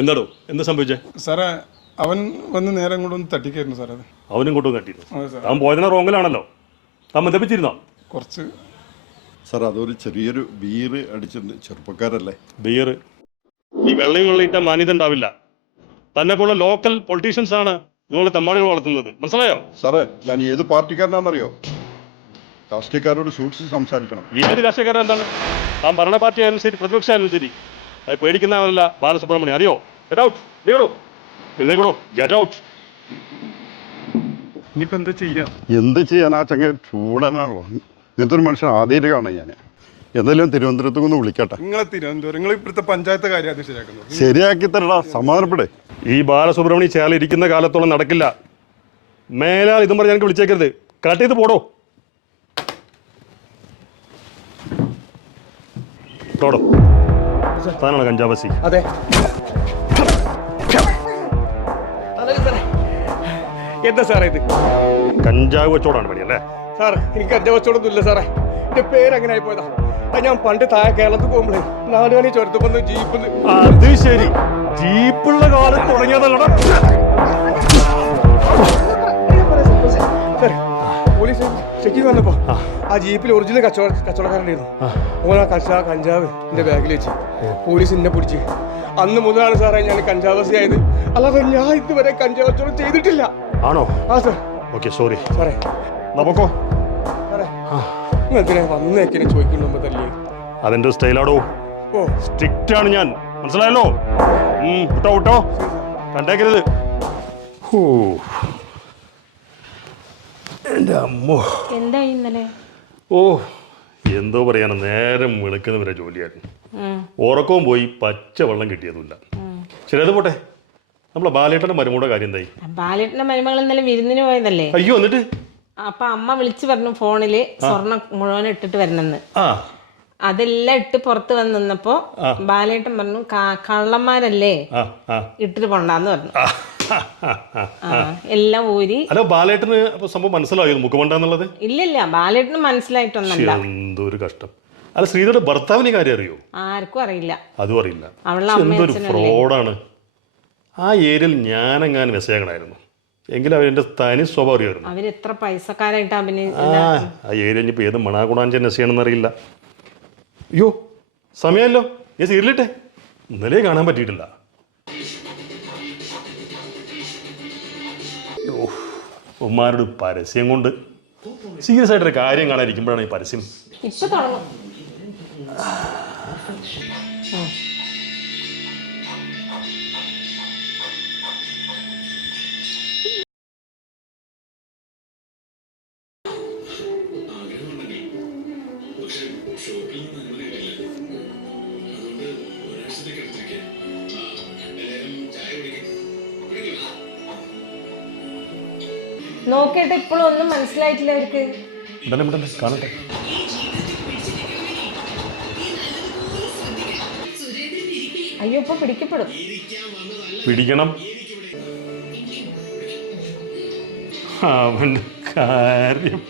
എന്താടോ എന്താ സംഭവിച്ചേ? സാറേ അവൻ വന്ന് നേരം കൊണ്ടൊന്ന് തട്ടിക്കായിരുന്നു സാർ. അത് അവനും കൊണ്ടും കട്ടിയിരുന്നു. അവൻ പോയതിനെ റോങ്ങിലാണല്ലോ. താൻ മദ്യപിച്ചിരുന്നോ? കുറച്ച്. സാർ അതൊരു ചെറിയൊരു ബീറ് അടിച്ചിട്ടുണ്ട്. ചെറുപ്പക്കാരല്ലേ? ബിയർ ഈ വെള്ളയും കൊള്ളിയിട്ട മാന്യത ഉണ്ടാവില്ല. തന്നെ പോലെ ലോക്കൽ പൊളിറ്റീഷ്യൻസ് ആണ് നിങ്ങളെ തെമ്മാടികൾ വളർത്തുന്നത്. മനസ്സിലായോ? സാറേ ഞാൻ ഏത് പാർട്ടിക്കാരനാണെന്നറിയോ? രാഷ്ട്രീയക്കാരോട് സൂക്ഷിച്ച് സംസാരിക്കണം. ഏത് രാഷ്ട്രീയക്കാരൻ എന്താണ്? താൻ ഭരണ പാർട്ടി ആയാലും ശരി പ്രതിപക്ഷ ആയാലും ശരി അത് പേടിക്കുന്നവരല്ല ബാലസുബ്രഹ്മണ്യം. അറിയോ? Get out. Get out. ഇനിയിപ്പോൾ എന്താ ചെയ്യാം? എന്ത് ചെയ്യാൻ? ആ ചങ്ങ ചൂടനാണല്ലോ. ഇങ്ങനത്തെ ഒരു മനുഷ്യൻ ആദ്യമായിട്ട് കാണാം ഞാൻ. എന്തായാലും തിരുവനന്തപുരത്ത് ഒന്ന് വിളിക്കട്ടെ. നിങ്ങളെ തിരുവനന്തപുരം നിങ്ങൾ ഇപ്പോഴത്തെ പഞ്ചായത്ത് കാര്യം അത് ശരിയാക്കുന്നത്. ശരിയാക്കി തരടാ, സമാധാനപ്പെടേ. ഈ ബാലസുബ്രഹ്മണ്യം ചേർന്ന് ഇരിക്കുന്ന കാലത്തോളം നടക്കില്ല. മേലാൽ ഇതും പറഞ്ഞ് എനിക്ക് വിളിച്ചേക്കരുത്. കട്ട് ചെയ്ത് പോടോ. തോടോ താനാണ് കഞ്ചാവസി? അതെ. എന്താ സാറേ ഇത്? കഞ്ചാവ് വെച്ചോടാണ് പണി അല്ലേ? സാർ എനിക്ക് കഞ്ചാവ് വെച്ചോടൊന്നും ഇല്ല സാറേ. എന്റെ പേര് അങ്ങനെ ആയിപ്പോയതാ. അത് ഞാൻ പണ്ട് താഴെ കേരളത്തിൽ പോകുമ്പോഴേ നാടുകാണി ചുരത്തുമ്പോൾ ജീപ്പ്. അത് ശരി, ജീപ്പുള്ള കാലം തുടങ്ങിയതല്ലടാ. പോലീസ് ചെക്കിങ് വന്നപ്പോ ആ ജീപ്പിൽ ഒറിജിനൽ കച്ചവടക്കാരുണ്ടായിരുന്നു. ഓൻ ആ കഞ്ചാവ് എന്റെ ബാഗിൽ വെച്ച് പോലീസ് എന്നെ പിടിച്ച്. അന്ന് മുതലാണ് സാറേ ഞാൻ കഞ്ചാവസി ആയത്. അല്ലാതെ ഞാൻ ഇതുവരെ കഞ്ചാവ് കച്ചവടം ചെയ്തിട്ടില്ല. ആണോ? ആ സാർ. ഓക്കെ, സോറി സാറേ. നമുക്കോ സാറേ നിങ്ങൾക്കിനെ വന്നേക്കിനെ ചോദിക്കുന്നുമ്പോ തല്ലേ? അതെന്റെ സ്റ്റൈലാടോ. ഓ സ്ട്രിക്റ്റ് ആണ് ഞാൻ, മനസ്സിലായല്ലോ? വിട്ടോ വിട്ടോ, കണ്ടേക്കരുത്. എന്റെ അമ്മോ. എന്തായി ഇന്നലെ? ഓ എന്തോ പറയാനാ, നേരം വിളിക്കുന്നവരെ ജോലിയായിരുന്നു. ഉറക്കവും പോയി, പച്ച വെള്ളം കിട്ടിയതുമില്ല. ശരി, അത് പോട്ടെ. നമ്മളെ ബാലേട്ടന്റെ മരുമോടെ കാര്യം എന്തായി? ബാലേട്ടന്റെ മരുമകൾ ഇന്നലെ വിരുന്നിന് പോയതല്ലേ? അയ്യോ, എന്നിട്ട് അപ്പൊ അമ്മ വിളിച്ചു പറഞ്ഞു ഫോണില് സ്വർണ്ണം മുഴുവൻ ഇട്ടിട്ട് വരണമെന്ന്. അതെല്ലാം ഇട്ട് പുറത്ത് വന്ന് നിന്നപ്പോ ബാലേട്ടൻ പറഞ്ഞു കള്ളന്മാരല്ലേ ഇട്ടിട്ട് പോണ്ടെന്ന് പറഞ്ഞു. എല്ലാം ഊരി. അല്ല, ബാലേട്ടന് സംഭവം മനസ്സിലായോ മുഖമണ്ടെന്നുള്ളത്? ഇല്ലില്ല, ബാലേട്ടന് മനസ്സിലായിട്ടൊന്നല്ല. എന്തൊരു കഷ്ടം. അല്ല, ശ്രീധയുടെ ഭർത്താവിന് കാര്യം അറിയോ? ആർക്കും അറിയില്ല. അതും അറിയില്ല. അവളുടെ എന്തൊരു ഫ്രോഡാണ്. ആ ഏരിയയിൽ ഞാനെങ്ങാനും വിസയങ്ങളായിരുന്നു എങ്കിലും അവരെന്റെ തനി സ്വഭാവം അറിയായിരുന്നു. അവരെത്ര പൈസക്കാരായിട്ട് ആ ഏരിയ ഇനിയിപ്പോ ഏത് മണാകുണാഞ്ചൻ നശയാണെന്ന് അറിയില്ല. അയ്യോ സമയമല്ലോ, ഞാൻ സീരിയലിട്ടെ. ഇന്നലെ കാണാൻ പറ്റിയിട്ടില്ല. ഉമ്മാരുടെ പരസ്യം കൊണ്ട് സീരിയസ് ആയിട്ടൊരു കാര്യം കാണാതിരിക്കുമ്പോഴാണ് ഈ പരസ്യം. ഇപ്പൊ തുടങ്ങും. നോക്കിയിട്ട് ഇപ്പോഴും ഒന്നും മനസ്സിലായിട്ടില്ല അവർക്ക്. കാണട്ടെ. അയ്യോ, ഇപ്പൊ പിടിക്കപ്പെടും. പിടിക്കണം. അവന്റെ കാര്യം